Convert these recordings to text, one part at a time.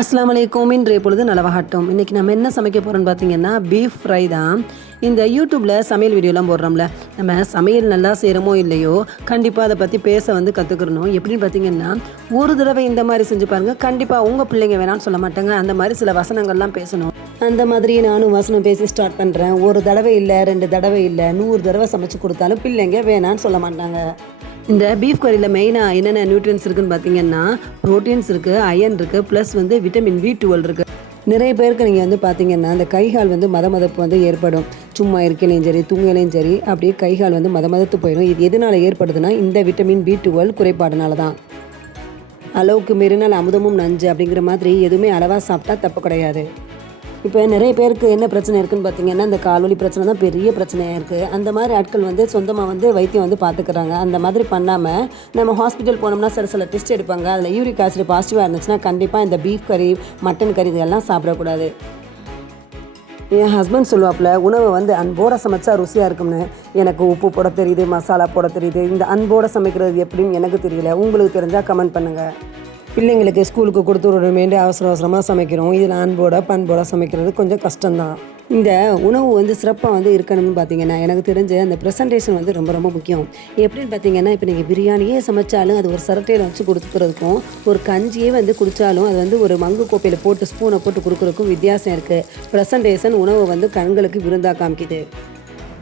அஸ்ஸலாமு அலைக்கும். இன்றைய பொழுது நலவாகட்டும். இன்றைக்கி நம்ம என்ன சமைக்க போகிறோம்னு பார்த்தீங்கன்னா பீஃப் ஃப்ரை தான். இந்த யூடியூப்பில் சமையல் வீடியோலாம் போடுறோம்ல, நம்ம சமையல் நல்லா செய்கிறோமோ இல்லையோ கண்டிப்பாக அதை பற்றி பேச கற்றுக்கணும். எப்படின்னு பார்த்தீங்கன்னா, ஒரு தடவை இந்த மாதிரி செஞ்சு பாருங்கள், கண்டிப்பாக உங்கள் பிள்ளைங்க வேணான்னு சொல்ல மாட்டாங்க. அந்த மாதிரி சில வசனங்கள்லாம் பேசணும். அந்த மாதிரி நானும் வசனம் பேசி ஸ்டார்ட் பண்ணுறேன். ஒரு தடவை இல்லை, 2 தடவை இல்லை, 100 தடவை சமைச்சு கொடுத்தாலும் பிள்ளைங்க வேணான்னு சொல்ல மாட்டாங்க. இந்த பீஃப் கறியில் மெயினாக என்னென்ன நியூட்ரியன்ஸ் இருக்குதுன்னு பார்த்தீங்கன்னா, ப்ரோட்டீன்ஸ் இருக்குது, அயன் இருக்குது, ப்ளஸ் விட்டமின் B12 இருக்குது. நிறைய பேருக்கு நீங்கள் பார்த்தீங்கன்னா அந்த கைகால் மதமதப்பு ஏற்படும். சும்மா இருக்கலையும் சரி, தூங்கலையும் சரி, அப்படியே கைகால் மதமதத்து போயிடும். இது எதனால் ஏற்படுதுன்னா இந்த விட்டமின் B12 குறைபாடுனால தான். அளவுக்கு மீறினால் அமுதமும் நஞ்சு அப்படிங்கிற மாதிரி எதுவுமே அளவாக சாப்பிட்டா தப்பு கிடையாது. இப்போ நிறைய பேருக்கு என்ன பிரச்சனை இருக்குதுன்னு பார்த்தீங்கன்னா, இந்த கால்வலி பிரச்சனை தான் பெரிய பிரச்சனையாக இருக்குது. அந்த மாதிரி ஆட்கள் சொந்தமாக வைத்தியம் பார்த்துக்கிறாங்க. அந்த மாதிரி பண்ணாமல் நம்ம ஹாஸ்பிட்டல் போனோம்னா சில டெஸ்ட் எடுப்பாங்க. அதில் யூரிக் ஆசிட் பாசிட்டிவாக இருந்துச்சுன்னா கண்டிப்பாக இந்த பீஃப் கறி, மட்டன் கறி இதெல்லாம் சாப்பிடக்கூடாது. என் ஹஸ்பண்ட் சொல்லுவாப்பில், உணவை அன்போடு சமைச்சா ருசியாக இருக்கும்னு. எனக்கு உப்பு போட தெரியுது, மசாலா போட தெரியுது. இந்த அன்போடு சமைக்கிறது எப்படின்னு எனக்கு தெரியல. உங்களுக்கு தெரிஞ்சால் கமெண்ட் பண்ணுங்கள். பிள்ளைங்களுக்கு ஸ்கூலுக்கு கொடுத்து விட அவசரமாக சமைக்கிறோம். இதில் பண்போட சமைக்கிறது கொஞ்சம் கஷ்டம்தான். இந்த உணவு சிறப்பாக இருக்கணும்னு பார்த்தீங்கன்னா, எனக்கு தெரிஞ்ச அந்த ப்ரெசன்டேஷன் ரொம்ப ரொம்ப முக்கியம். எப்படின்னு பார்த்தீங்கன்னா, இப்போ நீங்கள் பிரியாணியே சமைச்சாலும் அது ஒரு சரட்டையில் வச்சு கொடுக்குறதுக்கும், ஒரு கஞ்சியே குடித்தாலும் அது ஒரு மங்கு கோப்பையில் போட்டு ஸ்பூனை போட்டு கொடுக்குறதுக்கும் வித்தியாசம் இருக்குது. ப்ரெசன்டேஷன் உணவை கண்களுக்கு விருந்தாக காமிக்குது.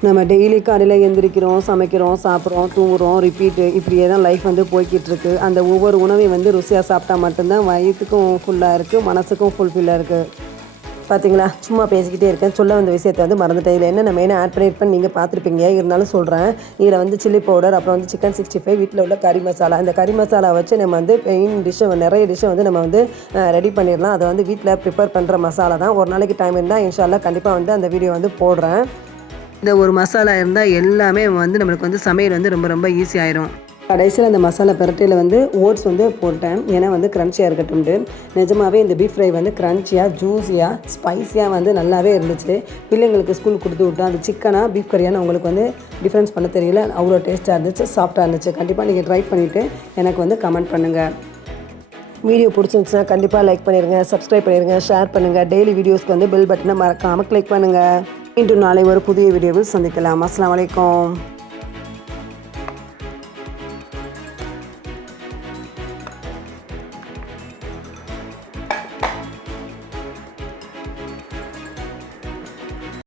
நம்ம டெய்லி காலையில் எந்திரிக்கிறோம், சமைக்கிறோம், சாப்பிட்றோம், தூங்குறோம், ரிப்பீட்டு இப்படியே தான் லைஃப் போய்கிட்டு இருக்கு. அந்த ஒவ்வொரு உணவையும் ருசியாக சாப்பிட்டா மட்டும்தான் வயிற்றுக்கும் ஃபுல்லாக இருக்குது, மனசுக்கும் ஃபுல்ஃபில்லாக இருக்குது. பார்த்தீங்களா, சும்மா பேசிக்கிட்டே இருக்கேன். சொல்ல வந்த விஷயத்தை மறந்துட்டேன். இதில் என்ன நம்ம ஆட் பண்ணியிருப்பேன் நீங்கள் பார்த்துருப்பீங்க. இருந்தாலும் சொல்கிறேன். இதில் சில்லி பவுடர், அப்புறம் சிக்கன் 65, வீட்டில் உள்ள கறி மசாலா. இந்த கறி மசாலா வச்சு நம்ம பெயின் டிஷ்ஷை நிறைய டிஷ்ஷை நம்ம ரெடி பண்ணிடலாம். அதை வீட்டில் ப்ரிப்பேர் பண்ணுற மசாலா தான். ஒரு நாளைக்கு டைம் இருந்தால் இன்ஷால்லா கண்டிப்பாக அந்த வீடியோ போடுறேன். இந்த ஒரு மசாலா இருந்தால் எல்லாமே நம்மளுக்கு சமையல் ரொம்ப ரொம்ப ஈஸி ஆயிரும். கடைசியில் அந்த மசாலா பரட்டையில் ஓட்ஸ் போட்டேன். ஏன்னா க்ரன்ச்சியாக இருக்கட்டும்ட்டு. நிஜமாகவே இந்த பீஃப் ஃப்ரை க்ரன்ச்சியாக, ஜூஸியாக, ஸ்பைஸியாக நல்லாவே இருந்துச்சு. பிள்ளைங்களுக்கு ஸ்கூல் கொடுத்து விட்டோம். அது சிக்கனாக பீஃப் கறியான உங்களுக்கு டிஃப்ரென்ஸ் பண்ண தெரியல. அவ்வளோ டேஸ்ட்டாக இருந்துச்சு, சாஃப்டாக இருந்துச்சு. கண்டிப்பாக நீங்கள் ட்ரை பண்ணிவிட்டு எனக்கு கமெண்ட் பண்ணுங்கள். வீடியோ பிடிச்சிருந்துச்சுன்னா கண்டிப்பாக லைக் பண்ணிடுங்க, சப்ஸ்கிரைப் பண்ணிடுங்க, ஷேர் பண்ணுங்கள். டெய்லி வீடியோஸ்க்கு பெல் பட்டனை மறக்காமல் கிளிக் பண்ணுங்கள். இன்று நாளை ஒரு புதிய வீடியோவில் சந்திக்கலாம். அஸ்ஸலாமு அலைக்கும்.